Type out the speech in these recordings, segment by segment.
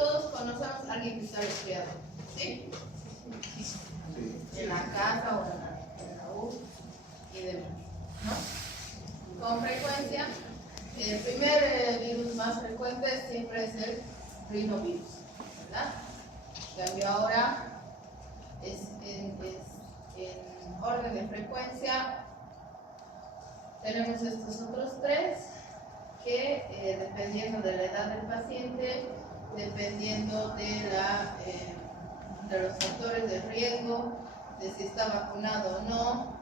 todos conocemos a alguien que está resfriado, ¿sí? En la casa o en la U y demás, ¿no? Con frecuencia, el primer virus más frecuente siempre es el rinovirus, ¿verdad? En cambio ahora en orden de frecuencia tenemos estos otros tres que dependiendo de la edad del paciente, dependiendo de los factores de riesgo, de si está vacunado o no,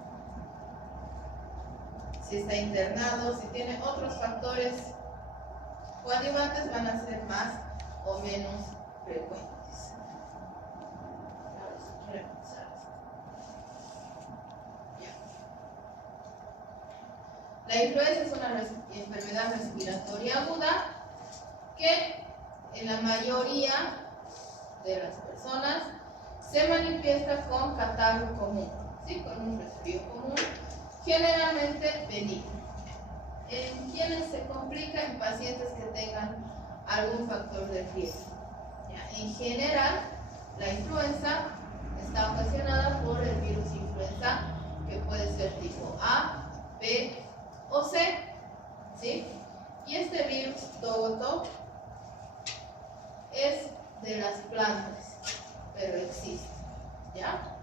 si está internado, si tiene otros factores coadyuvantes, van a ser más o menos frecuentes. La influenza es una enfermedad respiratoria aguda que en la mayoría de las personas se manifiesta con catarro común, ¿sí? Con un resfrío común, generalmente benigno. En quienes se complica, en pacientes que tengan algún factor de riesgo. ¿Ya? En general, la influenza está ocasionada por el virus influenza, que puede ser tipo A, B o C, ¿sí? Y este virus Togoto es de las plantas, pero existe, ¿ya?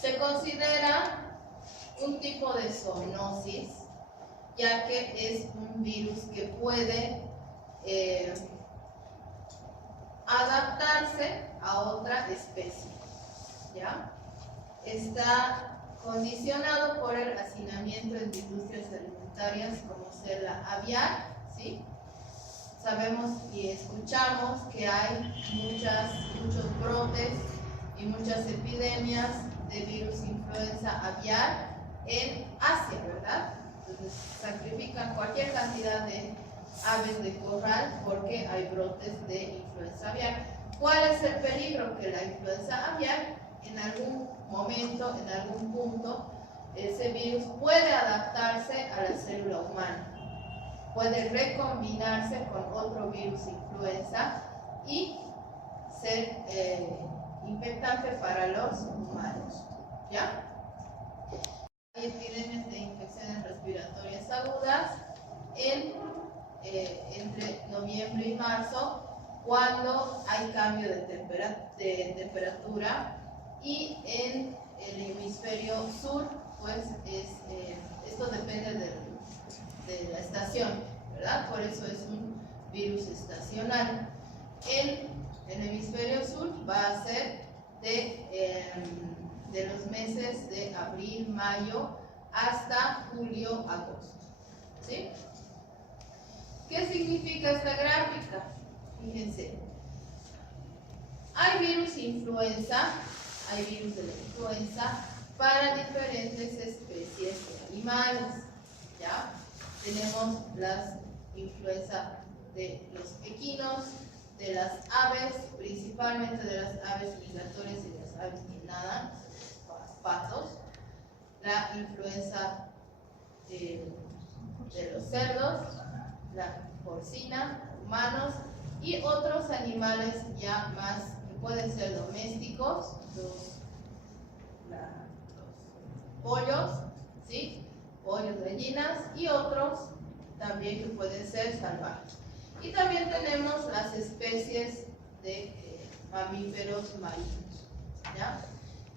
Se considera un tipo de zoonosis, ya que es un virus que puede adaptarse a otra especie, ¿ya? Está condicionado por el hacinamiento en industrias alimentarias como ser la aviar, ¿sí? Sabemos y escuchamos que hay muchos brotes y muchas epidemias de virus influenza aviar en Asia, ¿verdad? Entonces sacrifican cualquier cantidad de aves de corral porque hay brotes de influenza aviar. ¿Cuál es el peligro? Que la influenza aviar en algún momento, en algún punto, ese virus puede adaptarse a la célula humana, puede recombinarse con otro virus influenza y ser infectante para los humanos, ¿ya? Hay epidemias de infecciones respiratorias agudas entre noviembre y marzo, cuando hay cambio de temperatura, y en el hemisferio sur, pues esto depende de la estación, ¿verdad? Por eso es un virus estacional. En el hemisferio sur va a ser de los meses de abril, mayo hasta julio, agosto, ¿sí? ¿Qué significa esta gráfica? Fíjense, hay virus influenza, hay virus de la influenza para diferentes especies de animales, ¿ya? Tenemos las influenza de los equinos, de las aves, principalmente de las aves migratorias y de las aves que nadan, patos, la influenza de los cerdos, la porcina, humanos y otros animales ya más que pueden ser domésticos, los pollos, ¿sí? Pollos, gallinas y otros también que pueden ser salvajes. Y también tenemos las especies de mamíferos marinos, ¿ya?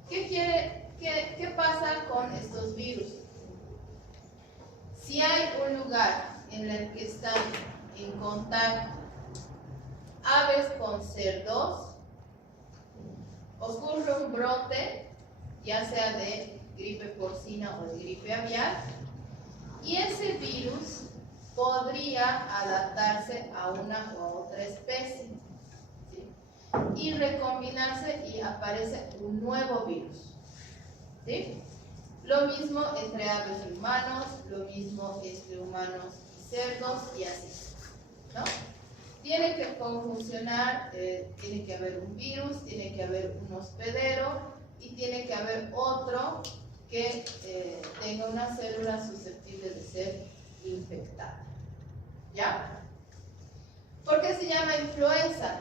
¿Qué pasa con estos virus? Si hay un lugar en el que están en contacto aves con cerdos, ocurre un brote, ya sea de gripe porcina o de gripe aviar, y ese virus podría adaptarse a una u otra especie, ¿sí? Y recombinarse y aparece un nuevo virus, ¿sí? Lo mismo entre aves y humanos, lo mismo entre humanos y cerdos y así, ¿no? Tiene que conjuncionar, tiene que haber un virus, tiene que haber un hospedero y tiene que haber otro que tenga una célula susceptible de ser infectada. ¿Ya? ¿Por qué se llama influenza?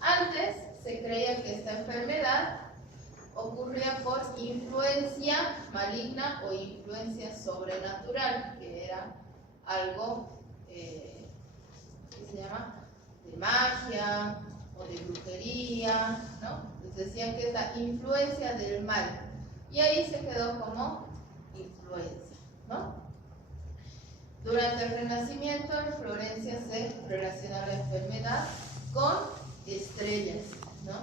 Antes se creía que esta enfermedad ocurría por influencia maligna o influencia sobrenatural, que era algo ¿qué se llama? De magia o de brujería, ¿no? Entonces decían que es la influencia del mal, y ahí se quedó como influenza, ¿no? Durante el Renacimiento en Florencia se relaciona la enfermedad con estrellas, ¿no?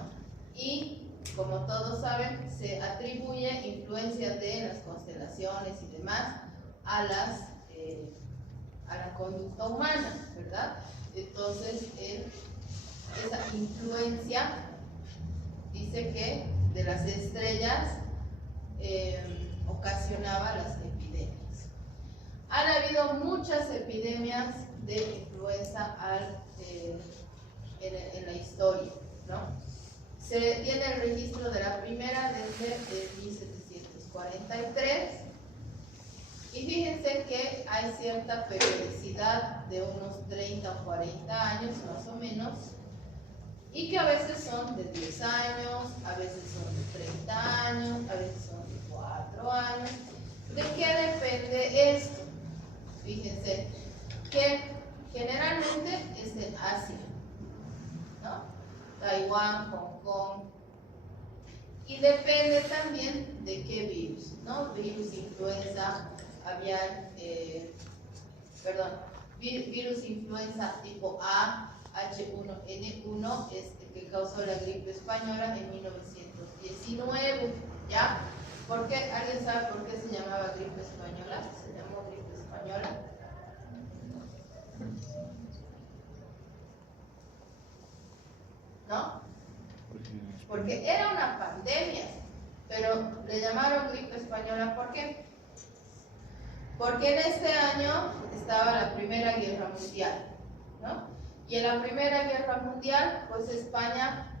Y como todos saben, se atribuye influencia de las constelaciones y demás a la conducta humana, ¿verdad? Entonces, esa influencia dice que de las estrellas ocasionaba las epidemias. Han habido muchas epidemias de influenza en la historia, ¿no? Se tiene el registro de la primera desde 1743, y fíjense que hay cierta periodicidad de unos 30 o 40 años más o menos, y que a veces son de 10 años, a veces son de 30 años, a veces son de 4 años. ¿De qué depende esto? Fíjense que generalmente es en Asia, ¿no? Taiwán, Hong Kong, y depende también de qué virus, ¿no? Virus influenza aviar, virus influenza tipo A, H1N1 es el que causó la gripe española en 1919, ¿ya? ¿Por qué? ¿Alguien sabe por qué se llamaba gripe española? Se llamó gripe española. ¿No? Porque era una pandemia, pero le llamaron gripe española. ¿Por qué? Porque en este año estaba la Primera Guerra Mundial, ¿no? Y en la Primera Guerra Mundial, pues España,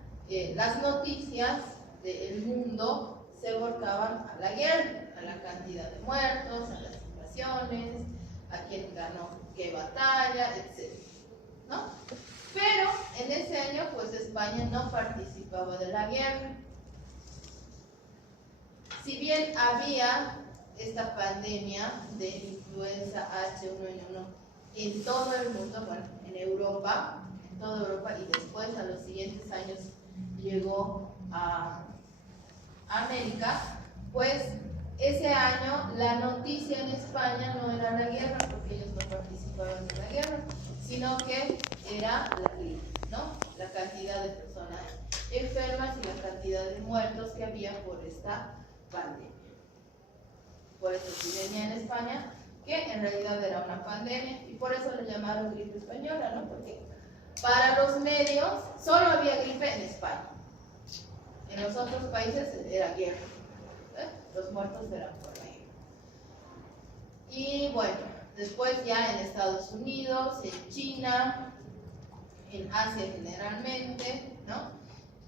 las noticias del mundo se volcaban a la guerra, a la cantidad de muertos, a las invasiones, a quién ganó qué batalla, etc., ¿no? Pero en ese año, pues España no participaba de la guerra. Si bien había esta pandemia de influenza H1N1 en todo el mundo, bueno, en Europa, en toda Europa, y después a los siguientes años llegó a América, pues ese año la noticia en España no era la guerra, porque ellos no participaban en la guerra, sino que era la gripe, ¿no? La cantidad de personas enfermas y la cantidad de muertos que había por esta pandemia. Por esta epidemia en España, que en realidad era una pandemia, y por eso le llamaron gripe española, ¿no? Porque para los medios solo había gripe en España. En los otros países era guerra, ¿eh? Los muertos eran por la guerra. Y bueno, después ya en Estados Unidos, en China, en Asia generalmente, ¿no?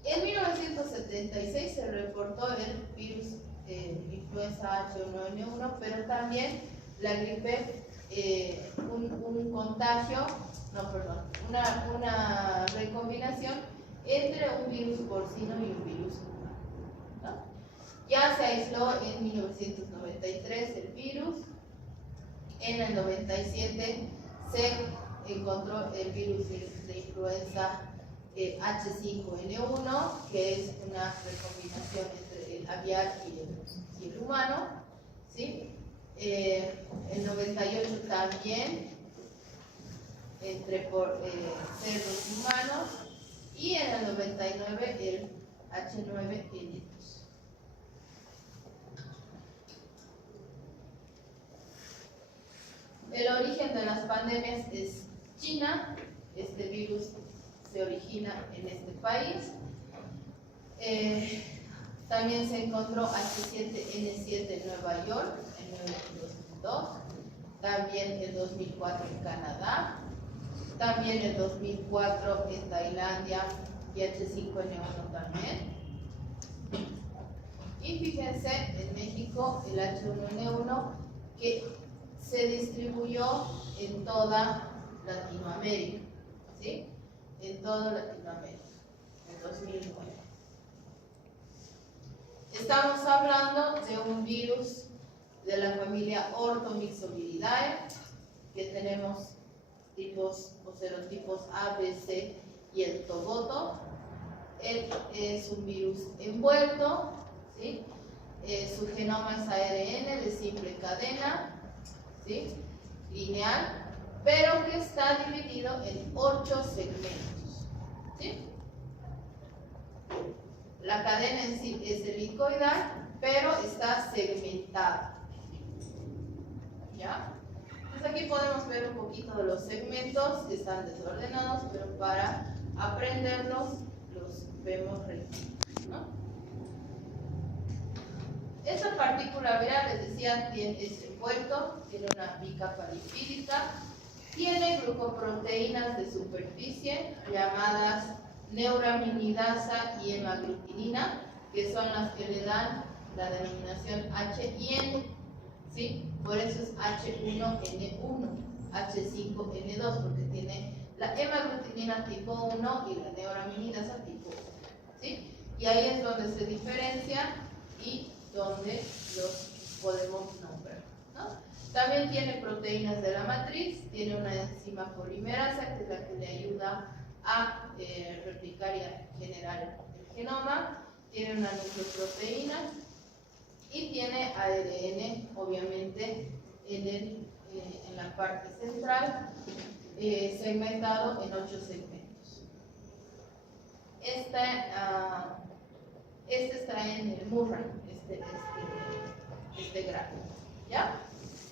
En 1976 se reportó el virus influenza H1N1, pero también la gripe, un contagio, una recombinación entre un virus porcino y un virus humano, ¿no? Ya se aisló en 1993 el virus. En el 97 se encontró el virus de influenza H5N1, que es una recombinación entre el aviar y el humano, ¿sí? El 98 también entre cerdos humanos, y en el 99 el H9N2. El origen de las pandemias es China. Este virus se origina en este país. También se encontró H7N7 en Nueva York en 2002, también en 2004 en Canadá, también en 2004 en Tailandia, y H5N1 también. Y fíjense, en México el H1N1 que se distribuyó en toda Latinoamérica, ¿sí? En toda Latinoamérica, en 2009. Estamos hablando de un virus de la familia Orthomyxoviridae, que tenemos tipos o serotipos A, B, C y el togoto. Es un virus envuelto, ¿sí? Su genoma es ARN de simple cadena, ¿sí? Lineal, pero que está dividido en 8 segmentos, ¿sí? La cadena en sí es helicoidal, pero está segmentada, ¿ya? Entonces aquí podemos ver un poquito de los segmentos que están desordenados, pero para aprenderlos los vemos rectos, ¿no? Esta partícula viral, les decía, es envuelto, tiene una bicapa lipídica, tiene glucoproteínas de superficie llamadas neuraminidasa y hemaglutinina, que son las que le dan la denominación H y N, ¿sí? Por eso es H1N1, H5N2, porque tiene la hemaglutinina tipo 1 y la neuraminidasa tipo 1, ¿sí? Y ahí es donde se diferencia y donde los podemos nombrar, ¿no? También tiene proteínas de la matriz, tiene una enzima polimerasa que es la que le ayuda a replicar y a generar el genoma, tiene una nucleoproteína y tiene ARN, obviamente, en la parte central, segmentado en 8 segmentos. Este está en el Murray, este gráfico, ¿ya?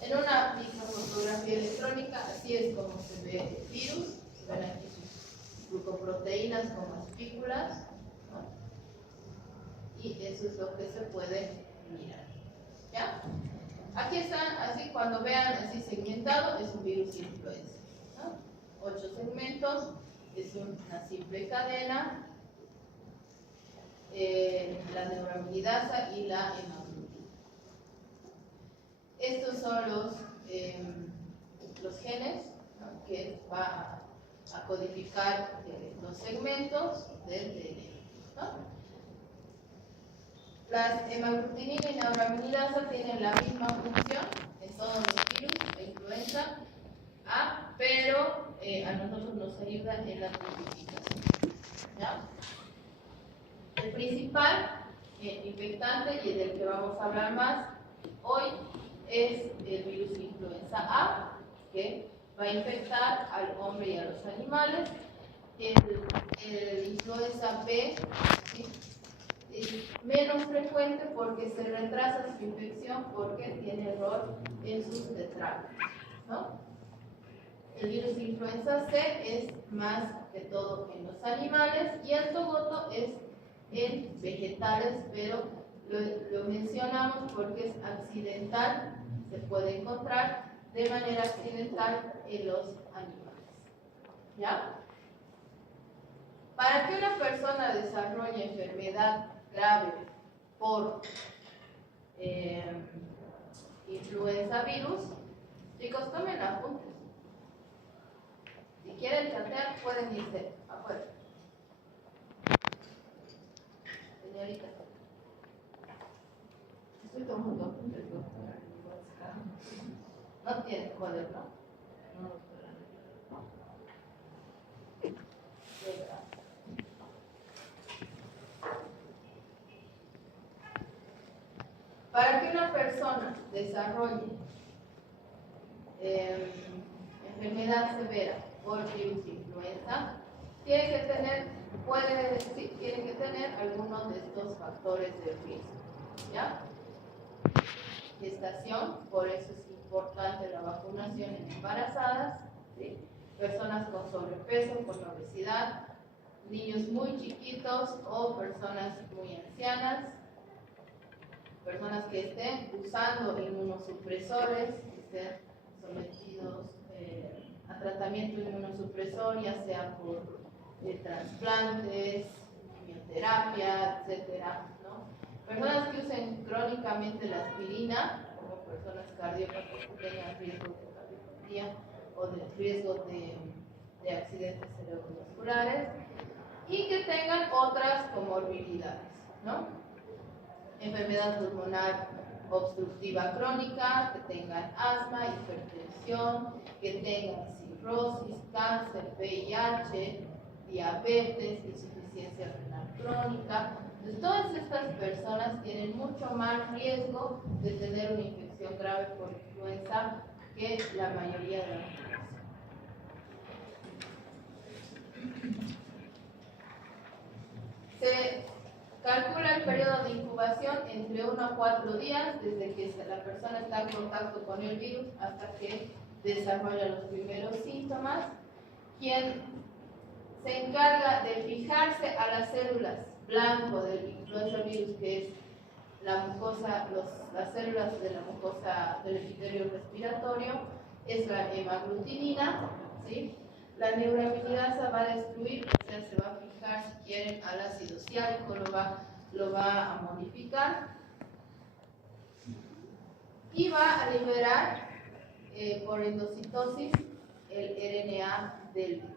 En una microfotografía electrónica, así es como se ve el virus. Ven aquí sus glucoproteínas como espículas, ¿no? Y eso es lo que se puede mirar, ¿ya? Aquí están, así cuando vean así segmentado, es un virus influenza, ¿no? 8 segmentos, es una simple cadena, la neuraminidasa y la hemaglutina. Estos son los genes, ¿no? Que va a codificar los segmentos del DNA, ¿no? Las hemaglutinina y neuraminidasa tienen la misma función en todos los virus de influenza A, pero a nosotros nos ayuda en la codificación, ¿ya? El principal infectante y del que vamos a hablar más hoy es el virus influenza A, que va a infectar al hombre y a los animales. El influenza B, ¿sí? Es menos frecuente porque se retrasa su infección porque tiene error en sus tetrámeros, ¿no? El virus influenza C es más que todo en los animales y el togoto es en vegetales, pero lo mencionamos porque es accidental, se puede encontrar de manera accidental en los animales, ¿ya? Para que una persona desarrolle enfermedad grave por influenza virus, chicos, tomen apuntes. Si quieren chatear, pueden irse afuera. Señorita, estoy tomando apuntes. ¿No tienes cuaderno? No. Para que una persona desarrolle enfermedad severa por virus influenza, tiene que tener algunos de estos factores de riesgo, ¿ya? Gestación, por eso es importante la vacunación en embarazadas, ¿sí? Personas con sobrepeso, con obesidad, niños muy chiquitos o personas muy ancianas, personas que estén usando inmunosupresores, que estén sometidos a tratamiento inmunosupresor, ya sea por trasplantes, quimioterapia, etcétera, ¿no? Personas que usen crónicamente la aspirina, como personas cardíacas que tengan riesgo de cardiopatía o de riesgo de accidentes cerebrovasculares, y que tengan otras comorbilidades, ¿no? Enfermedad pulmonar obstructiva crónica, que tengan asma, hipertensión, que tengan cirrosis, cáncer, VIH, diabetes, insuficiencia renal crónica. Entonces, todas estas personas tienen mucho más riesgo de tener una infección grave por influenza que la mayoría de la población. Se calcula el periodo de incubación entre 1 a 4 días desde que la persona está en contacto con el virus hasta que desarrolla los primeros síntomas. Quien se encarga de fijarse a las células blanco del influenza virus, que es la mucosa, las células de la mucosa del epitelio respiratorio, es la hemaglutinina, ¿sí? La neuraminidasa va a destruir, o sea, se va a fijar, si quieren, al ácido ciálico, lo va a modificar y va a liberar por endocitosis el RNA del virus.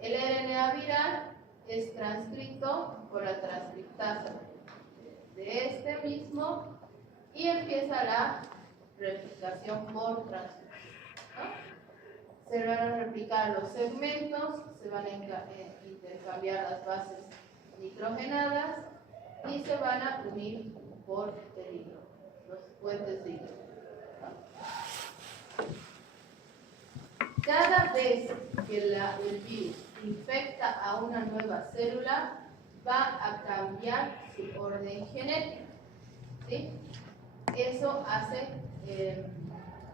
El RNA viral es transcrito por la transcriptasa de este mismo y empieza la replicación por transcripción, ¿no? Se van a replicar los segmentos, se van a intercambiar las bases nitrogenadas y se van a unir por el hidrógeno, los puentes de hidrógeno. Cada vez que el virus infecta a una nueva célula, va a cambiar su orden genético, ¿sí? Eso hace,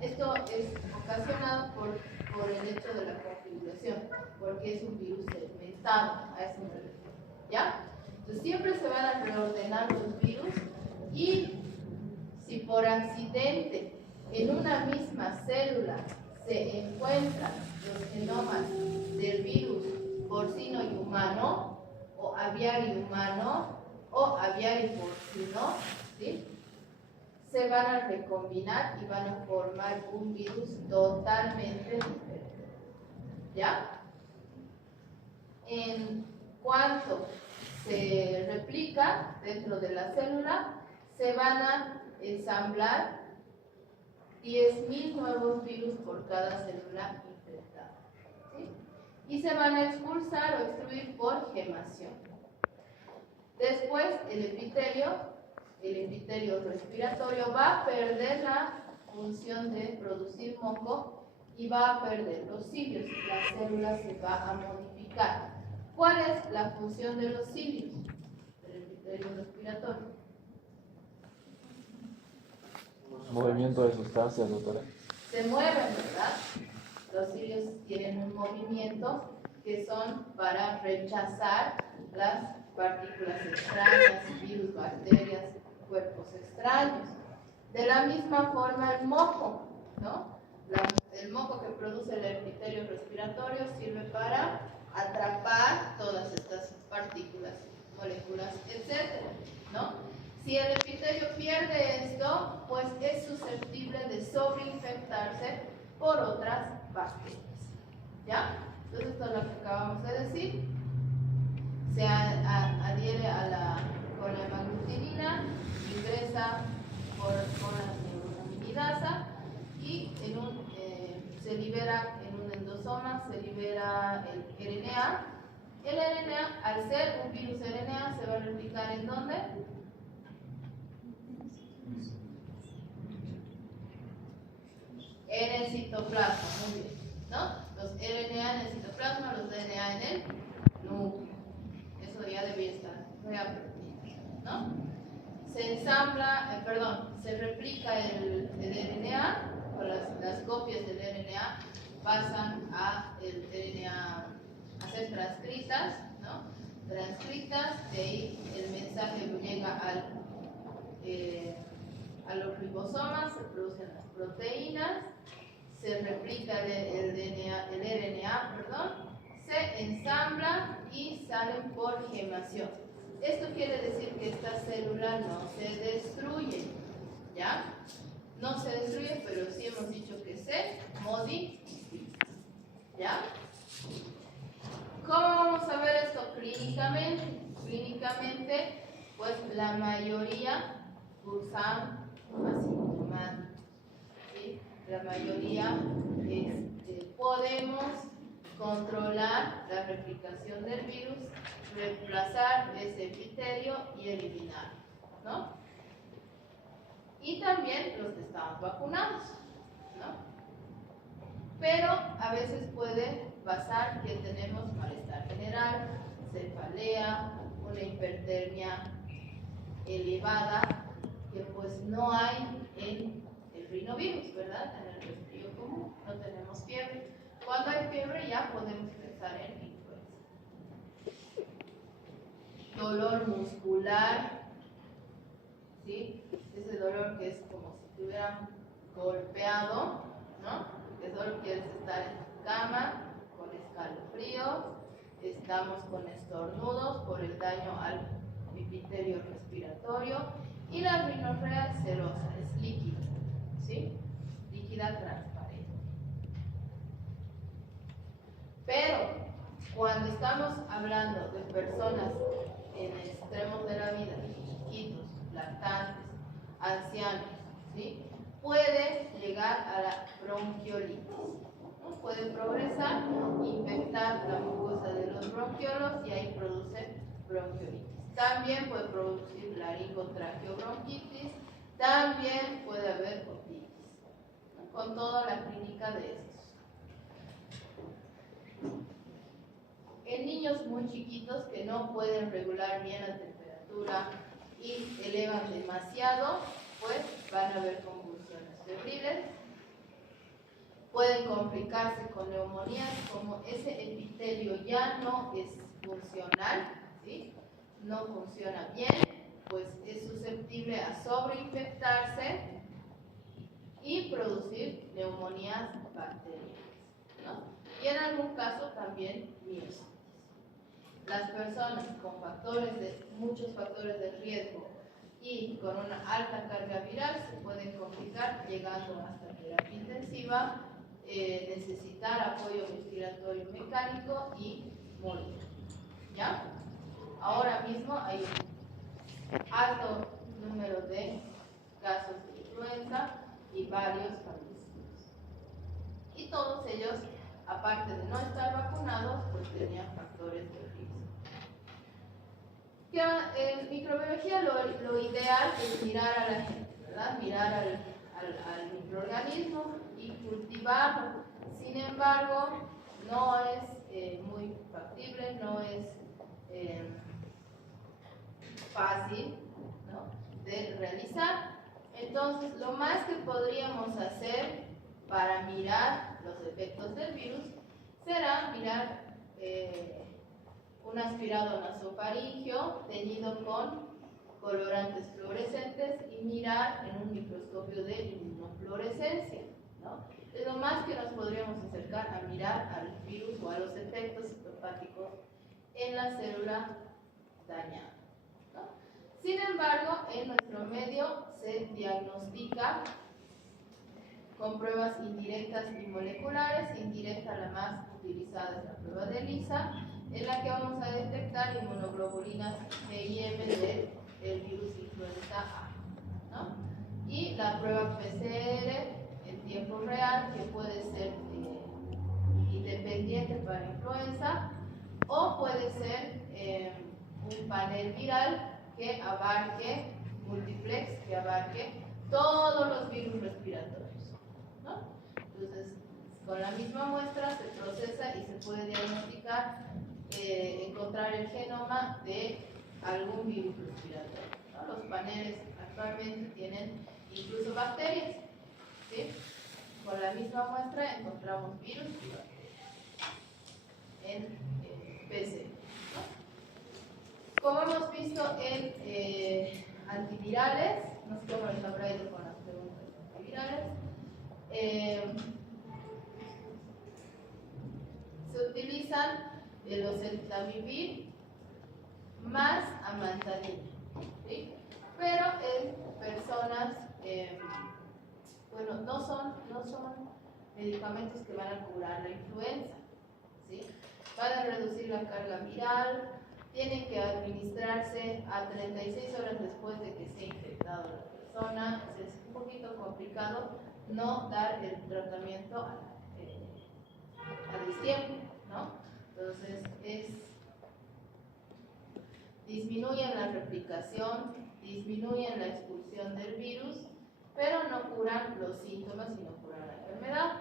esto es ocasionado por el hecho de la configuración, porque es un virus segmentado, a eso me refiero, ¿ya? Entonces siempre se van a reordenar los virus, y si por accidente en una misma célula se encuentran los genomas del virus porcino y humano, o aviar y humano, o aviar y porcino, ¿sí? Se van a recombinar y van a formar un virus totalmente diferente, ¿ya? En cuanto se replica dentro de la célula, se van a ensamblar 10.000 nuevos virus por cada célula infectada, ¿sí? Y se van a expulsar o extruir por gemación. Después el epitelio respiratorio va a perder la función de producir moco y va a perder los cilios. La célula se va a modificar. ¿Cuál es la función de los cilios del epitelio respiratorio? Movimiento de sustancias, doctora. Se mueven, ¿verdad? Los cilios tienen un movimiento que son para rechazar las partículas extrañas, virus, bacterias, cuerpos extraños. De la misma forma el moco, ¿no? El moco que produce el epitelio respiratorio sirve para atrapar todas estas partículas, moléculas, etc., ¿no? Si el epitelio pierde esto, pues es susceptible de sobreinfectarse por otras bacterias, ¿ya? Entonces esto es lo que acabamos de decir. Se adhiere con la hemaglutinina, ingresa por la neuraminidasa y se libera en un endosoma, se libera el RNA. El RNA, al ser un virus RNA, se va a replicar ¿en dónde? En el citoplasma, muy bien, ¿no? Los RNA en el citoplasma, los DNA en el núcleo. Eso ya debía estar reaprendido, ¿no? Se ensambla, se replica el RNA, o las copias del RNA pasan a el RNA a ser transcritas, ¿no? Transcritas, de ahí el mensaje llega a los ribosomas, se producen las proteínas, se replica el RNA, se ensambla y salen por gemación. Esto quiere decir que esta célula no se destruye, ¿ya? No se destruye, pero sí hemos dicho que se modifica, ¿ya? ¿Cómo vamos a ver esto clínicamente? Clínicamente, pues la mayoría cursan asintomáticos, ¿sí? La mayoría podemos controlar la replicación del virus, reemplazar ese epitelio y eliminarlo, ¿no? Y también los que estamos vacunados, ¿no? Pero a veces puede pasar que tenemos malestar general, cefalea, una hipertermia elevada, que pues no hay en el rinovirus, ¿verdad? En el resfrío común, no tenemos fiebre. Cuando hay fiebre ya podemos pensar en influenza. Dolor muscular, ¿sí? Ese dolor que es como si te hubieran golpeado, ¿no? Que solo quieres estar en tu cama con escalofríos, estamos con estornudos por el daño al epitelio respiratorio y la rinorrea serosa, es líquida, ¿sí? Líquida transparente. Pero cuando estamos hablando de personas en extremos de la vida, chiquitos, lactantes, ancianos, ¿sí? Puede llegar a la bronquiolitis, ¿no? Puede progresar, infectar la mucosa de los bronquiolos y ahí produce bronquiolitis. También puede producir laringotraqueobronquitis, también puede haber otitis, ¿no? Con toda la clínica de estos. En niños muy chiquitos que no pueden regular bien la temperatura y elevan demasiado, pues van a haber convulsiones febriles. Pueden complicarse con neumonías, como ese epitelio ya no es funcional, ¿sí? No funciona bien, pues es susceptible a sobreinfectarse y producir neumonías bacterianas, ¿no? Y en algún caso también miositis. Las personas con muchos factores de riesgo y con una alta carga viral se pueden complicar llegando hasta terapia intensiva, necesitar apoyo respiratorio mecánico y morir, ¿ya? Ahora mismo hay un alto número de casos de influenza y varios fallecidos. Y todos ellos, aparte de no estar vacunados, pues tenían factores de riesgo. En microbiología lo ideal es mirar a la gente, ¿verdad? Mirar al microorganismo y cultivarlo. Sin embargo, no es muy factible, no es fácil, ¿no?, de realizar. Entonces, lo más que podríamos hacer para mirar los efectos del virus será mirar un aspirado nasofaringeo teñido con colorantes fluorescentes y mirar en un microscopio de inmunofluorescencia, ¿no? Es lo más que nos podríamos acercar a mirar al virus o a los efectos citopáticos en la célula dañada, ¿no? Sin embargo, en nuestro medio se diagnostica con pruebas indirectas y moleculares. Indirecta, la más utilizada, es la prueba de ELISA, en la que vamos a detectar inmunoglobulinas G y M del virus influenza A, ¿no? Y la prueba PCR en tiempo real, que puede ser independiente para influenza, o puede ser un panel viral que abarque, multiplex, que abarque todos los virus respiratorios, ¿no? Entonces, con la misma muestra se procesa y se puede diagnosticar, encontrar el genoma de algún virus respiratorio, ¿no? Los paneles actualmente tienen incluso bacterias, ¿sí? Con la misma muestra encontramos virus y bacterias en PCR, ¿no? Como hemos visto en antivirales, no sé cómo les habrá ido con las preguntas antivirales, se utilizan los oseltamivir más amantadina, ¿sí? Pero en personas, bueno, no son medicamentos que van a curar la influenza, ¿sí? Van a reducir la carga viral, tienen que administrarse a 36 horas después de que se ha infectado la persona. O sea, es un poquito complicado no dar el tratamiento a destiempo, ¿no? Entonces, disminuyen la replicación, disminuyen la expulsión del virus, pero no curan los síntomas y no curan la enfermedad,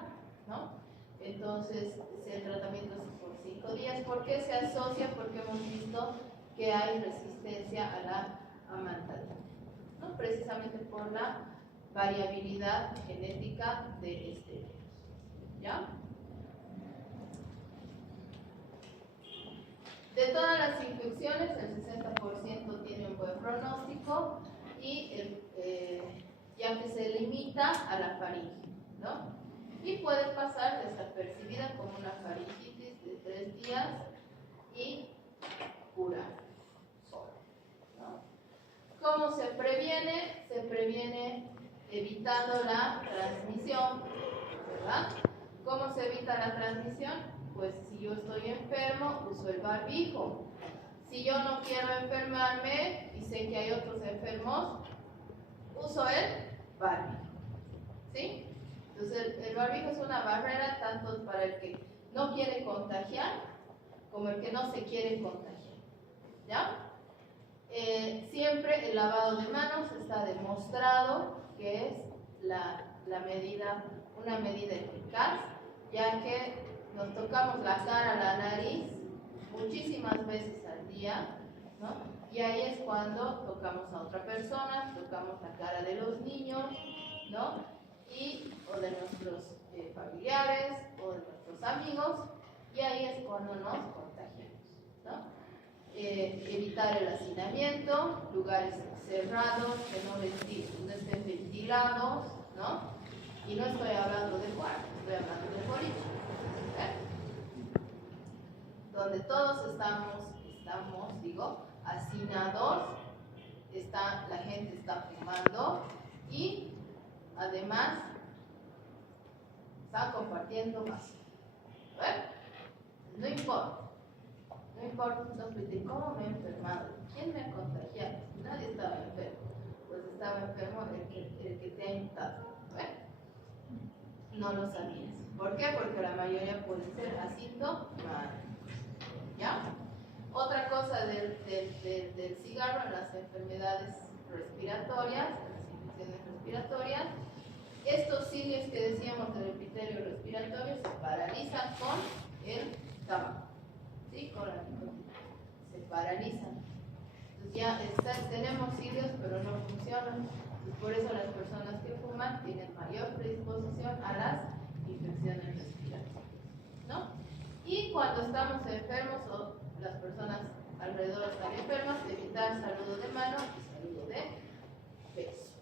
¿no? Entonces, el tratamiento es por 5 días. ¿Por qué se asocia? Porque hemos visto que hay resistencia a la amantadina, ¿no? Precisamente por la variabilidad genética de este virus, ¿ya? De todas las infecciones, el 60% tiene un buen pronóstico y ya que se limita a la faringe, ¿no? Y puede pasar desapercibida como una faringitis de 3 días y curar solo, ¿no? ¿Cómo se previene? Se previene evitando la transmisión, ¿verdad? ¿Cómo se evita la transmisión? Pues si yo estoy enfermo, uso el barbijo. Si yo no quiero enfermarme y sé que hay otros enfermos, uso el barbijo, ¿sí? Entonces el barbijo es una barrera tanto para el que no quiere contagiar como el que no se quiere contagiar, ¿ya? Siempre el lavado de manos está demostrado que es una medida eficaz, ya que nos tocamos la cara, la nariz muchísimas veces al día, ¿no? Y ahí es cuando tocamos a otra persona, tocamos la cara de los niños, ¿no? O de nuestros familiares o de nuestros amigos, y ahí es cuando nos contagiamos, ¿no? Evitar el hacinamiento, lugares cerrados que no estén ventilados, ¿no? Y no estoy hablando de cuarto, estoy hablando de boliche, donde todos estamos hacinados, la gente está fumando y además está compartiendo más. No importa, entonces, ¿cómo me he enfermado? ¿Quién me ha contagiado? Nadie estaba enfermo, pues estaba enfermo el que te ha infectado. No lo sabías. ¿Por qué? Porque la mayoría puede ser asintomática, ¿ya? Otra cosa del cigarro en las enfermedades respiratorias, en las infecciones respiratorias, estos cilios que decíamos del epitelio respiratorio se paralizan con el tabaco, ¿sí? Con la nicotina. Se paralizan. Entonces ya tenemos cilios, pero no funcionan. Y por eso las personas que fuman tienen mayor predisposición a las infecciones respiratorias, ¿no? Y cuando estamos enfermos o las personas alrededor están enfermas, evitar saludo de mano y saludo de beso,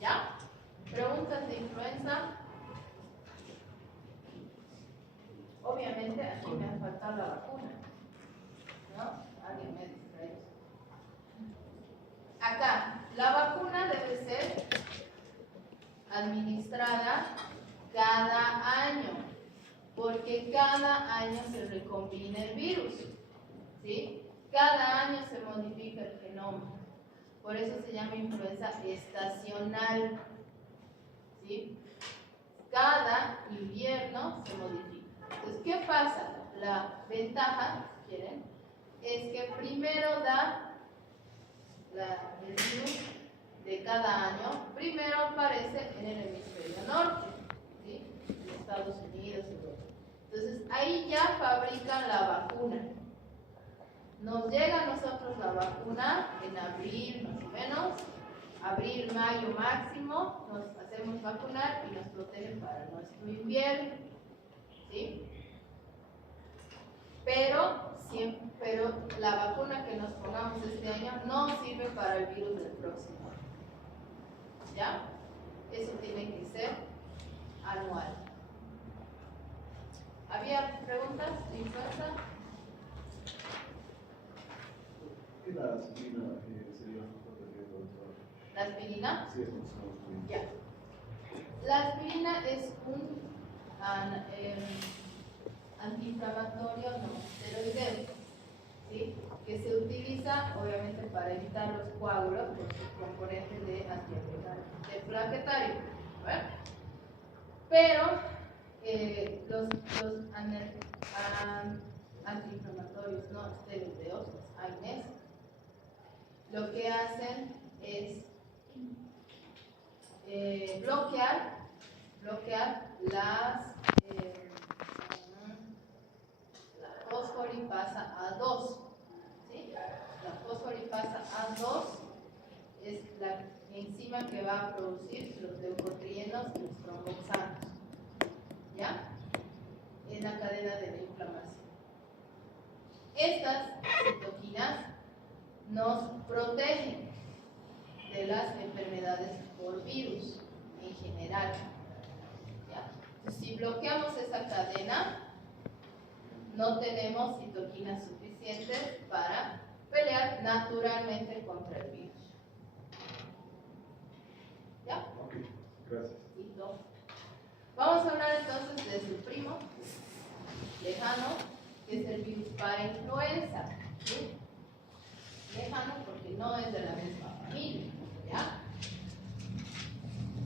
¿ya? ¿Preguntas de influenza? Obviamente aquí me ha faltado la vacuna, ¿no? Alguien me distrae. Acá, la vacuna debe ser administrada cada año, porque cada año se recombina el virus, ¿sí? Cada año se modifica el genoma, por eso se llama influenza estacional, ¿sí? Cada invierno se modifica. Entonces, ¿qué pasa? La ventaja, si quieren, es que primero da el virus de cada año, primero aparece en el hemisferio norte, ¿sí? En Estados Unidos y todo. Entonces, ahí ya fabrican la vacuna. Nos llega a nosotros la vacuna en abril, más o menos, abril, mayo máximo, nos hacemos vacunar y nos protegen para nuestro invierno, ¿sí? Pero la vacuna que nos pongamos este año no sirve para el virus del próximo año, ¿ya? Eso tiene que ser anual. ¿Había preguntas de influenza? ¿La aspirina? Sí, es Ya. La aspirina es un antiinflamatorio no esteroideo, ¿sí? Que se utiliza obviamente para evitar los coágulos por su componente de antiplaquetario, ¿verdad? Pero los antiinflamatorios no esteroideos, los AINES, lo que hacen es bloquear la fosfolipasa A2. ¿Sí? La fosfolipasa A2 es la enzima que va a producir los leucotrienos y los tromboxanos, ¿ya? En la cadena de la inflamación. Estas citoquinas nos protegen de las enfermedades por virus en general, ¿ya? Entonces, si bloqueamos esa cadena, no tenemos citoquinas suficientes para pelear naturalmente contra el virus. ¿Ya? Ok, gracias. Listo. Vamos a hablar entonces de su primo lejano, que es el virus parainfluenza. ¿Sí? Lejano porque no es de la misma familia. ¿Ya?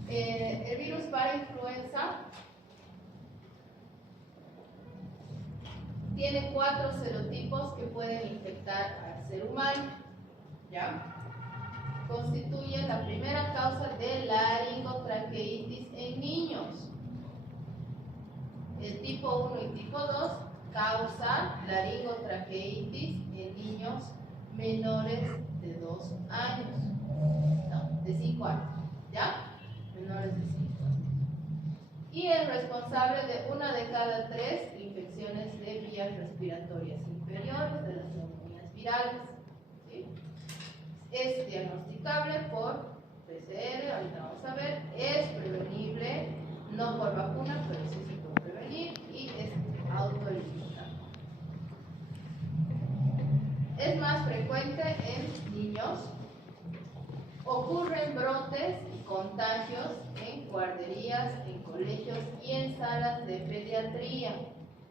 El virus parainfluenza tiene 4 serotipos que pueden infectar al ser humano. ¿Ya? Constituyen la primera causa de laringotraqueitis en niños. El tipo 1 y tipo 2 causa laringotraqueitis en niños menores de 2 años. No, de 5 años. ¿Ya? Menores de 5 años. Y es responsable de 1 de cada 3 infecciones de vías respiratorias inferiores, de las neumonías virales. ¿Sí? Es diagnosticable por PCR, ahorita vamos a ver, es prevenible, no por vacuna, pero sí se puede prevenir, y es autolimitante. Es más frecuente en niños, ocurren brotes y contagios en guarderías, en colegios y en salas de pediatría.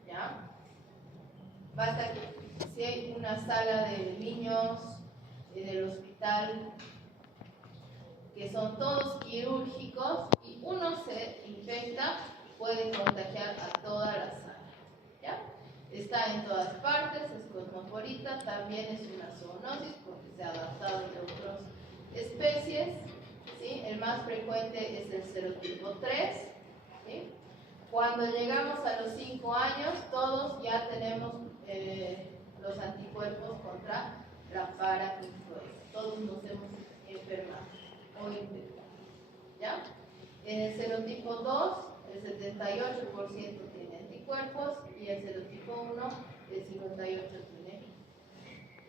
¿Ya? Basta que si hay una sala de niños en el hospital que son todos quirúrgicos y uno se infecta, puede contagiar a toda la sala. ¿Ya? Está en todas partes, es cosmopolita, también es una zoonosis porque se ha adaptado de otras especies. ¿Sí? El más frecuente es el serotipo 3. ¿Sí? Cuando llegamos a los 5 años, todos ya tenemos los anticuerpos contra la parainfluenza. Todos nos hemos enfermado o infectado. ¿Ya? En el serotipo 2, el 78% tiene anticuerpos y el serotipo 1, el 58%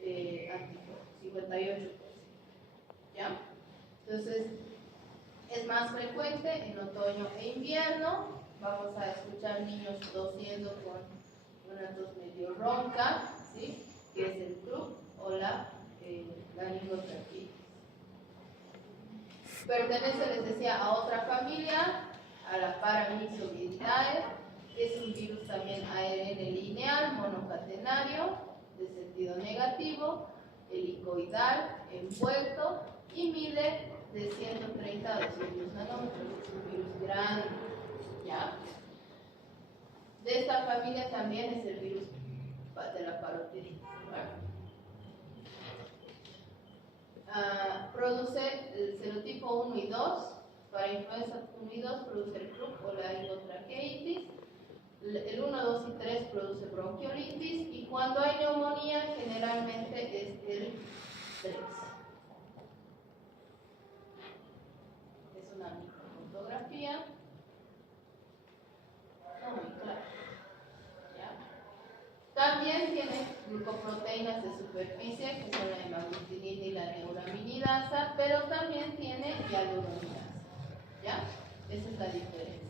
tiene anticuerpos. 58%. ¿Ya? Entonces, es más frecuente en otoño e invierno. Vamos a escuchar niños tosiendo con una tos medio ronca, ¿sí? Que es el croup o la laringotraqueitis. Pertenece, les decía, a otra familia, a la Paramyxoviridae. Es un virus también ARN lineal, monocatenario, de sentido negativo, helicoidal, envuelto, y mide de 130 a 200 nanómetros. Es un virus grande. ¿Ya? De esta familia también es el virus de la parotiditis. Produce el serotipo 1 y 2, para influenza 1 y 2 produce el croup o laringotraqueitis, el 1, 2 y 3 produce bronquiolitis, y cuando hay neumonía generalmente es el 3. Es una microfotografía. No muy claro. ¿Ya? También tiene glucoproteínas de superficie, que son la hemaglutinina y la neuraminidasa, pero también tiene hialuronidasa. ¿Ya? Esa es la diferencia.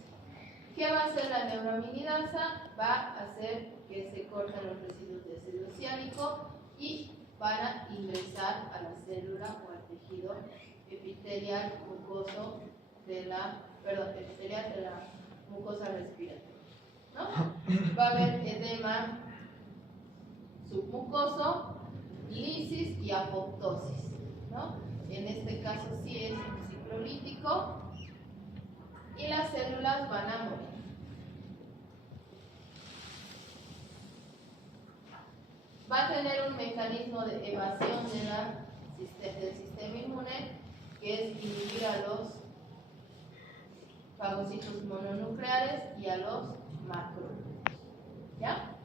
¿Qué va a hacer la neuraminidasa? Va a hacer que se corten los residuos de ácido ciánico y van a ingresar a la célula o al tejido epitelial epitelial mucoso de la, epitelial de la mucosa respiratoria, ¿no? Va a haber edema submucoso, lisis y apoptosis, ¿no? En este caso sí es un ciclo lítico y las células van a morir. Va a tener un mecanismo de evasión del sistema inmune, que es inhibir a los fagocitos mononucleares y a los macrófagos. ¿Ya?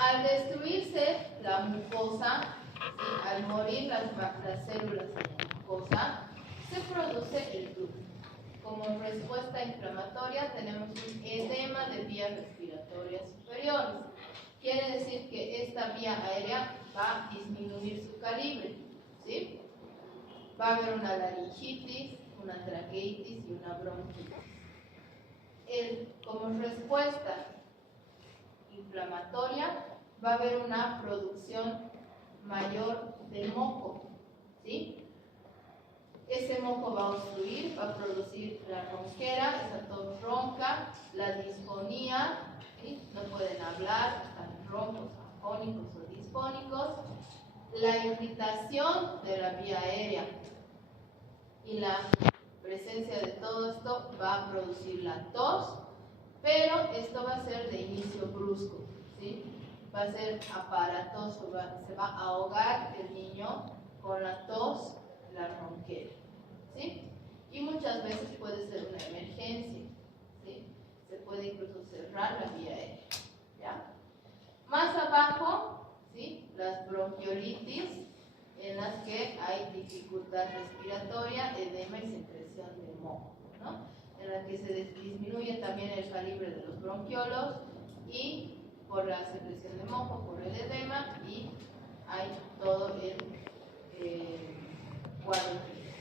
Al destruirse la mucosa, ¿sí? Al morir las células de la mucosa, se produce el DUF. Como respuesta inflamatoria tenemos un edema de vías respiratorias superiores. Quiere decir que esta vía aérea va a disminuir su calibre, ¿sí? Va a haber una laringitis, una traqueitis y una bronquitis. Como respuesta inflamatoria va a haber una producción mayor de moco, ¿sí? Ese moco va a obstruir, va a producir la ronquera, esa tos ronca, la disfonía, ¿sí? No pueden hablar, están roncos, afónicos o disfónicos, la irritación de la vía aérea y la presencia de todo esto va a producir la tos, pero esto va a ser de inicio brusco, ¿sí? Va a ser aparatoso, se va a ahogar el niño con la tos, la ronquera, ¿sí? Y muchas veces puede ser una emergencia, ¿sí? Se puede incluso cerrar la vía aérea, ¿ya? Más abajo, ¿sí? Las bronquiolitis, en las que hay dificultad respiratoria, edema y secreción de moco, ¿no? En la que se disminuye también el calibre de los bronquiolos y por la secreción de moco, por el edema, y hay todo el cuadro clínico.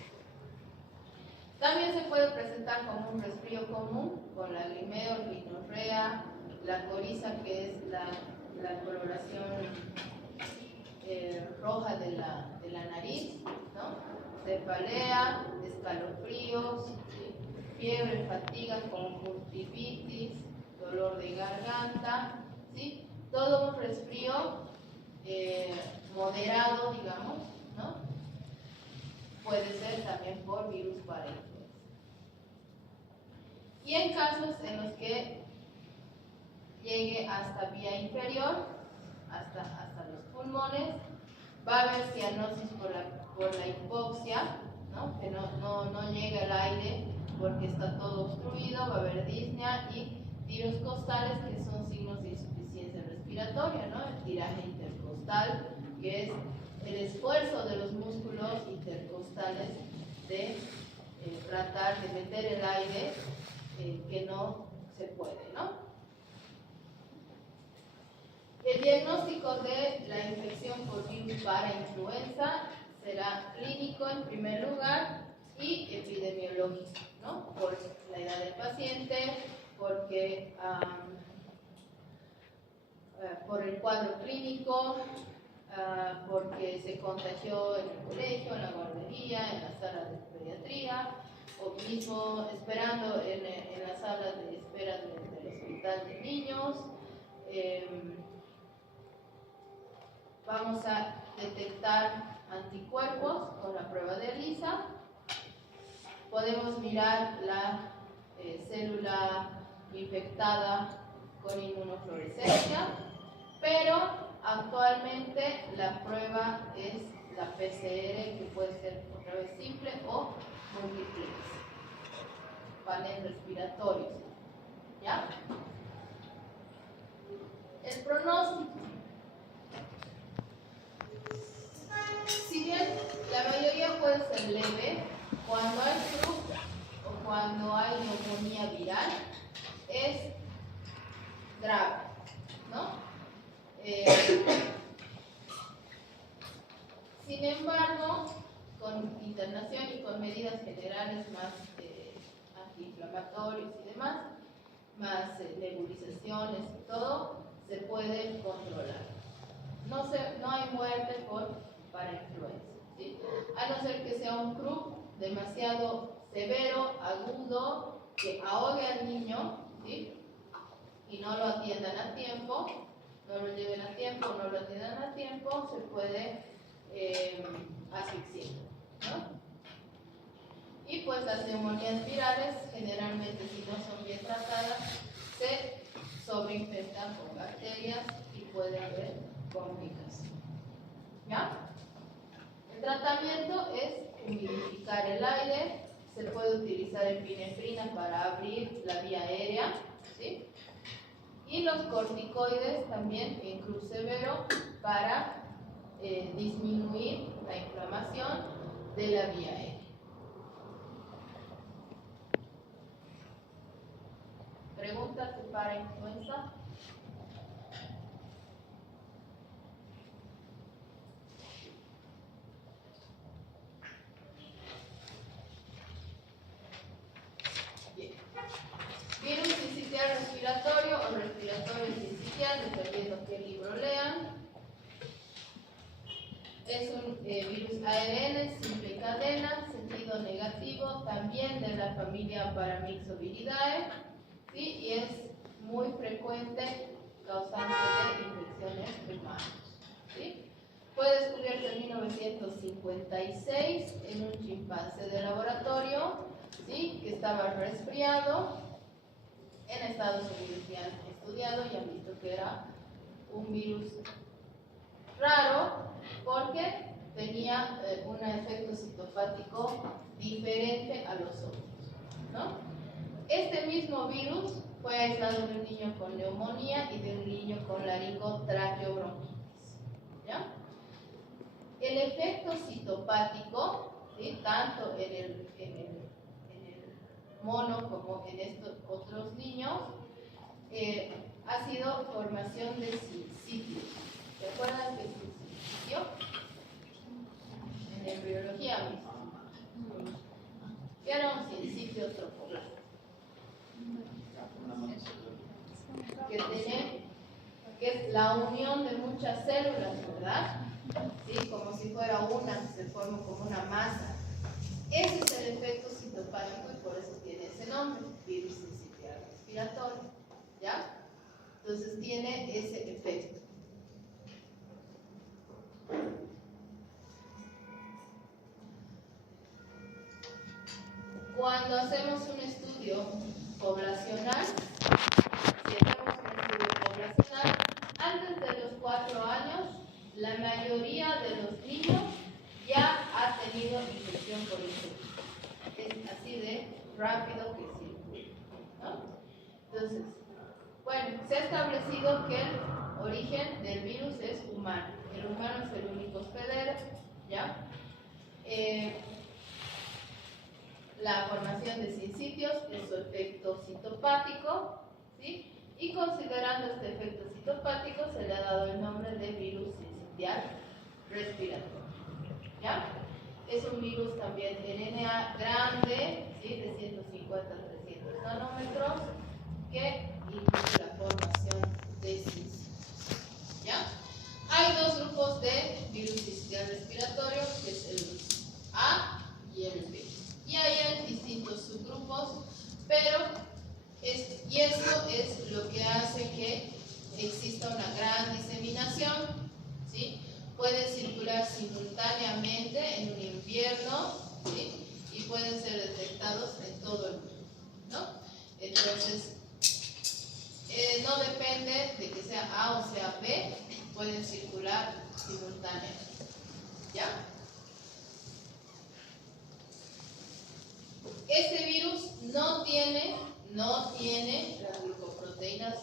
También se puede presentar como un resfrío común con la grimeo, rinorrea, la coriza, que es la coloración roja de la nariz, ¿no? Cefalea, escalofríos, ¿sí? Fiebre, fatiga, conjuntivitis, dolor de garganta, ¿sí? Todo un resfrío moderado, digamos, ¿no? Puede ser también por virus para influenza. Y en casos en los que llegue hasta vía inferior, hasta los pulmones, va a haber cianosis por la hipoxia, ¿no? Que no llega el aire porque está todo obstruido, va a haber disnea y tiros costales, que son signos de insuficiencia respiratoria, ¿no? El tiraje intercostal, que es el esfuerzo de los músculos intercostales de tratar de meter el aire que no se puede, ¿no? El diagnóstico de la infección por virus para influenza será clínico en primer lugar y epidemiológico, ¿no? Por la edad del paciente, porque por el cuadro clínico, porque se contagió en el colegio, en la guardería, en la sala de pediatría, o mismo esperando en la sala de espera del hospital de niños. Vamos a detectar anticuerpos con la prueba de ELISA. Podemos mirar la célula infectada con inmunofluorescencia, pero actualmente la prueba es la PCR, que puede ser otra vez simple o múltiplex, panel respiratorio, ¿ya? El pronóstico. Si bien la mayoría puede ser leve, cuando hay flu o cuando hay neumonía viral, es grave, ¿no? Sin embargo, con internación y con medidas generales más antiinflamatorios y demás, más nebulizaciones y todo, se puede controlar. No hay muerte para influenza, ¿sí? A no ser que sea un croup demasiado severo, agudo, que ahogue al niño, ¿sí? Y no lo atiendan a tiempo, no lo lleven a tiempo, no lo atiendan a tiempo, se puede asfixiar, ¿no? Y pues las neumonías virales, generalmente si no son bien tratadas, se sobreinfectan con bacterias y puede haber complicaciones. ¿Ya? El tratamiento es humidificar el aire, se puede utilizar epinefrina para abrir la vía aérea, ¿sí? Y los corticoides también en cruz severo para disminuir la inflamación de la vía aérea. ¿Preguntas para influenza? Bien. Virus sincitial respiratorio o respiratorio sincitial, dependiendo qué libro lean. Es un virus ARN, simple cadena, sentido negativo, también de la familia Paramyxoviridae, ¿sí? Y es muy frecuente causante de infecciones humanas, ¿sí? Fue descubierto en 1956 en un chimpancé de laboratorio, ¿sí? Que estaba resfriado. En Estados Unidos ya han estudiado y han visto que era un virus raro porque tenía un efecto citopático diferente a los otros, ¿no? Este mismo virus fue aislado de un niño con neumonía y de un niño con laringotraqueobronquitis, ¿ya? El efecto citopático, ¿sí? Tanto en el mono como en estos otros niños, ha sido formación de sincitios. ¿Se acuerdan qué es sincitio? En embriología mismo. ¿Qué era un sincitio tropoblasto? Que es la unión de muchas células, ¿verdad? ¿Sí? Como si fuera una, se forma como una masa. Ese es el efecto citopático y por eso tiene ese nombre, virus sincitial respiratorio, ¿ya? Entonces tiene ese efecto. Cuando hacemos un estudio poblacional, antes de los 4 años, la mayoría de los niños ya ha tenido infección por insectos. Es así de rápido que circula, ¿no? Entonces, bueno, se ha establecido que el origen del virus es humano. El humano es el único hospedero, ¿ya? La formación de sincitios es su efecto citopático, ¿sí? Y considerando este efecto citopático se le ha dado el nombre de virus sincitial respiratorio, ¿ya? Es un virus también RNA grande, ¿sí? De 150 a 300 nanómetros, que induce la formación de sincitios, ¿ya? Hay dos grupos de virus sincitial respiratorio, que es el A y el B. Y hay distintos subgrupos, pero y esto es lo que hace que exista una gran diseminación, ¿sí? Pueden circular simultáneamente en un invierno, ¿sí? Y pueden ser detectados en todo el mundo, ¿no? Entonces, no depende de que sea A o sea B, pueden circular simultáneamente, ¿ya? Este virus no tiene las glucoproteínas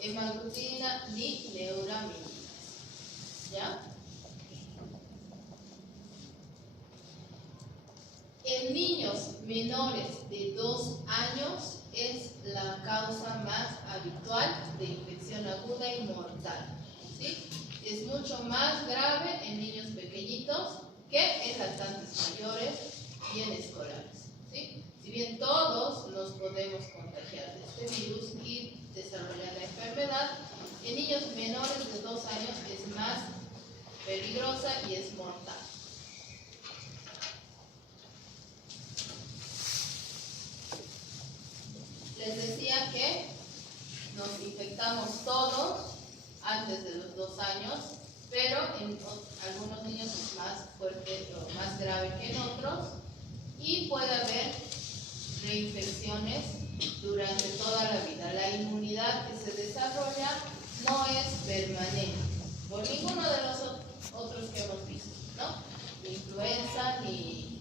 hemaglutina ni neuraminidasa, ¿ya? En niños menores de 2 años es la causa más habitual de infección aguda y mortal, ¿sí? Es mucho más grave en niños pequeñitos que en lactantes mayores y en escolares, ¿sí? Si bien todos nos podemos contagiar de este virus y desarrollar la enfermedad, en niños menores de 2 años es más peligrosa y es mortal, decía que nos infectamos todos antes de los 2 años, pero en algunos niños es más fuerte o más grave que en otros, y puede haber reinfecciones durante toda la vida. La inmunidad que se desarrolla no es permanente, por ninguno de los otros que hemos visto, ¿no? Ni influenza, ni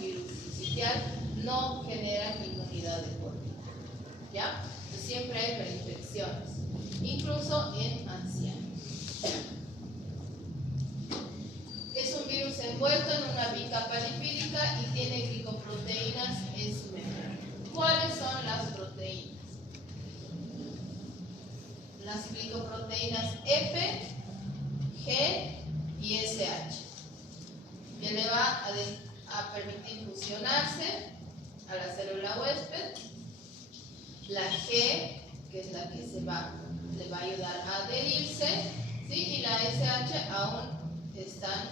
virus sincitial no generan inmunidad de por vida, ¿ya? Entonces, siempre hay reinfecciones, incluso en ancianos. Es un virus envuelto en una bicapa lipídica y tiene glicoproteínas en su membrana. ¿Cuáles son las proteínas? Las glicoproteínas F, G y SH, que le va a permitir fusionarse a la célula huésped. La G, que es la que le va a ayudar a adherirse, ¿sí? Y la SH aún están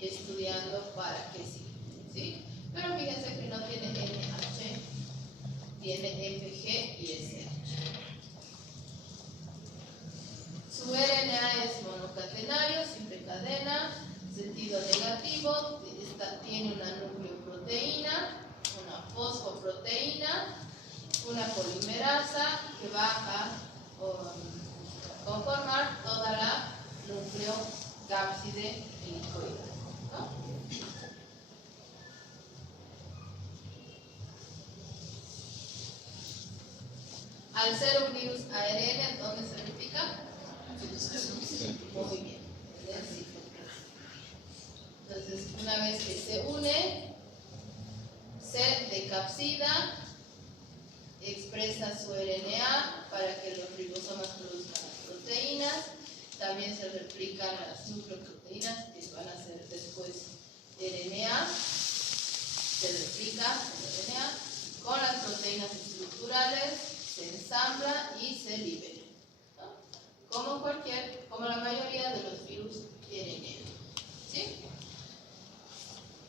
estudiando para qué sirve, ¿sí? Pero fíjense que no tiene NH, tiene FG y SH. Su RNA es monocatenario, simple cadena, sentido negativo, tiene una nucleoproteína, una fosfoproteína, una polimerasa que va a conformar toda la nucleocápside helicoidal, ¿no? Al ser un virus ARN, ¿dónde se replica? Muy bien, en el citoplasma. Entonces, una vez que se une, se decapsida, expresa su RNA para que los ribosomas produzcan las proteínas. También se replican las nucleoproteínas, que van a ser después RNA. Se replica el RNA con las proteínas estructurales, se ensambla y se libera, ¿no? Como la mayoría de los virus RNA, ¿sí?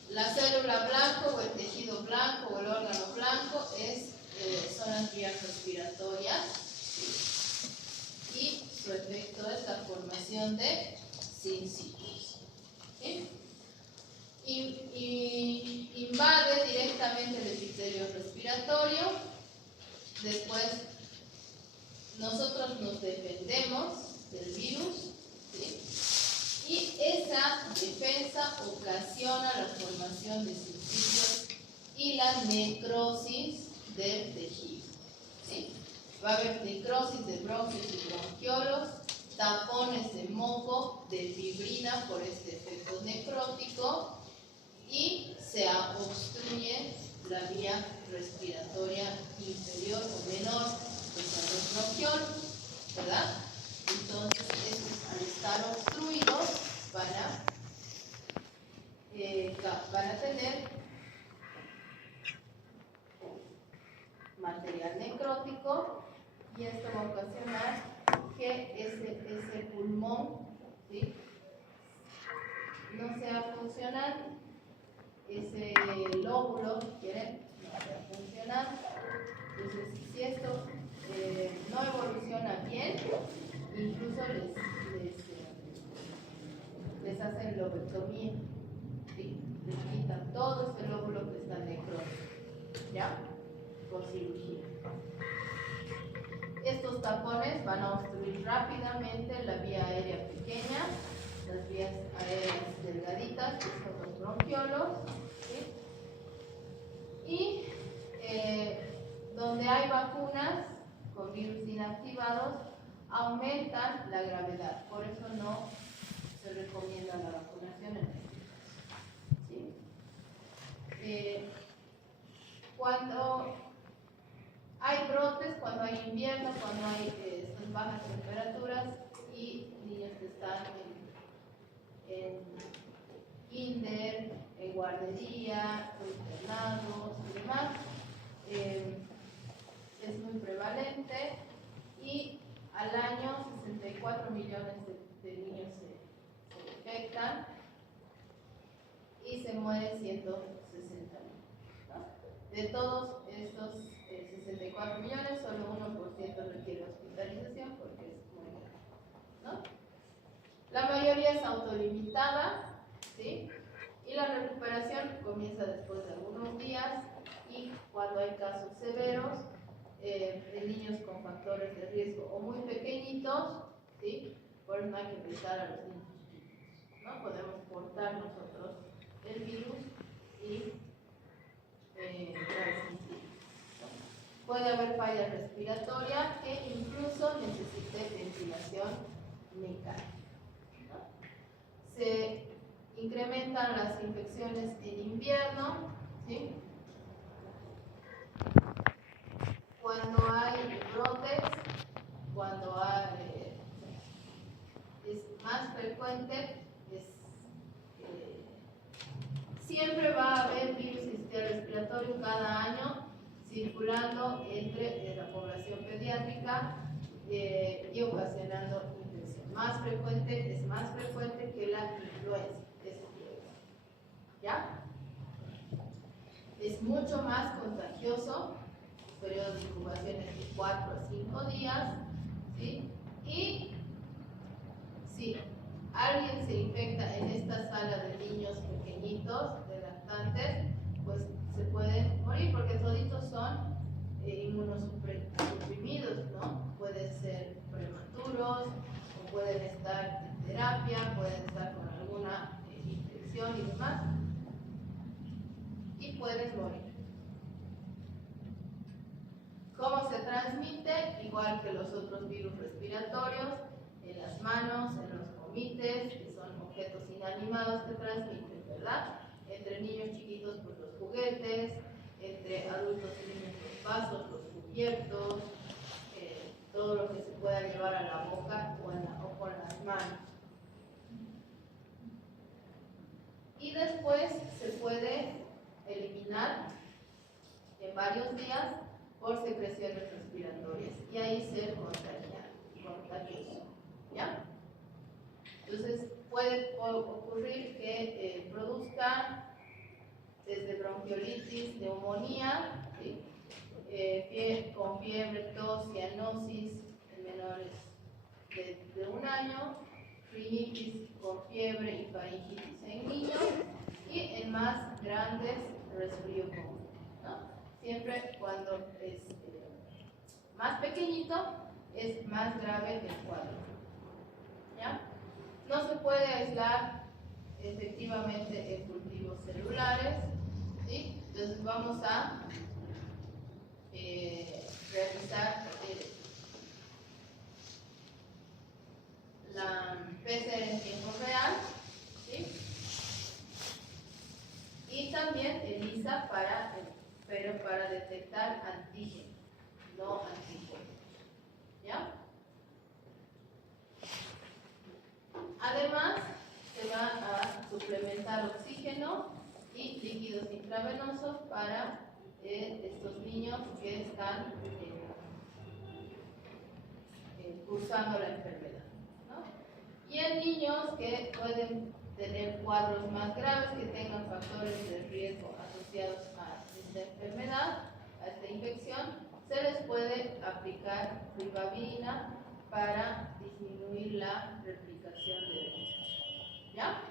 La célula blanco o el tejido blanco o el órgano blanco son las vías respiratorias, ¿sí? Y su efecto es la formación de sincitos, ¿sí? Invade directamente el epitelio respiratorio. Después nosotros nos defendemos del virus, ¿sí? Y esa defensa ocasiona la formación de sincitos y la necrosis del tejido, ¿sí? Va a haber necrosis de bronquios y bronquiolos, tapones de moco, de fibrina por este efecto necrótico, y se obstruye la vía respiratoria inferior o menor, que son los bronquiolos, ¿verdad? Entonces, estos, al estar obstruidos, van a tener material necrótico, y esto va a ocasionar que ese pulmón, ¿sí?, no sea funcional. Ese lóbulo, si quieren, no sea funcional. Entonces, si esto no evoluciona bien, incluso les hacen lobectomía, ¿sí? Les quitan todo ese lóbulo que está necrótico, ¿ya? Por cirugía. Estos tapones van a obstruir rápidamente la vía aérea pequeña, las vías aéreas delgaditas, que son los bronquiolos, ¿sí? Y donde hay vacunas con virus inactivados, aumentan la gravedad. Por eso no se recomienda la vacunación en este caso, ¿sí? Cuando hay brotes, cuando hay invierno, cuando hay estas bajas temperaturas y niños que están en kinder, en guardería, internados y demás, es muy prevalente, y al año 64 millones de niños se infectan y se mueren 160.000, ¿no? De De todos estos 64 millones, solo 1% requiere hospitalización porque es muy grave, ¿no? La mayoría es autolimitada, ¿sí? Y la recuperación comienza después de algunos días y cuando hay casos severos, de niños con factores de riesgo o muy pequeñitos, ¿sí? Por eso no hay que pensar a los niños chiquitos, ¿no? Podemos portar nosotros el virus y transmitir, ¿no? Puede haber falla respiratoria que incluso necesite ventilación mecánica, ¿no? Se incrementan las infecciones en invierno, ¿sí? Cuando hay brotes, cuando hay, es más frecuente, siempre va a haber virus sincicial respiratorio cada año circulando entre la población pediátrica y ocasionando infección. Es más frecuente que la influenza. ¿Ya? Es mucho más contagioso, periodo de incubación es de 4 a 5 días, ¿sí? Y si alguien se infecta en esta sala de niños pequeñitos, de lactantes, pues se pueden morir porque toditos son inmunosuprimidos, ¿no? Pueden ser prematuros, o pueden estar en terapia, pueden estar con alguna infección y demás, y pueden morir. ¿Cómo se transmite? Igual que los otros virus respiratorios, en las manos, en los comites, que son objetos inanimados que transmiten, ¿verdad? Entre niños chiquitos, pues los juguetes, entre adultos y niños los vasos, los cubiertos, todo lo que se pueda llevar a la boca o con las manos. Y después se puede eliminar en varios días por secreciones respiratorias y ahí ser contagioso, ¿ya? Entonces puede ocurrir que produzca desde bronquiolitis, neumonía, ¿sí? Con fiebre, tos, cianosis en menores de 1 año, rinitis con fiebre y faringitis en niños y en más grandes resfrío común, ¿no? Siempre cuando es más pequeñito es más grave el cuadro, ¿ya? No se puede aislar efectivamente en cultivos celulares, ¿sí? Entonces vamos a realizar la PCR en tiempo real, ¿sí? Y también ELISA pero para detectar antígenos, no anticuerpos, ¿ya? Además, se va a suplementar oxígeno y líquidos intravenosos para estos niños que están cursando la enfermedad, ¿no? Y en niños que pueden tener cuadros más graves, que tengan factores de riesgo asociados a esta enfermedad, a esta infección, se les puede aplicar ribavirina para disminuir la replicación del virus, ¿ya?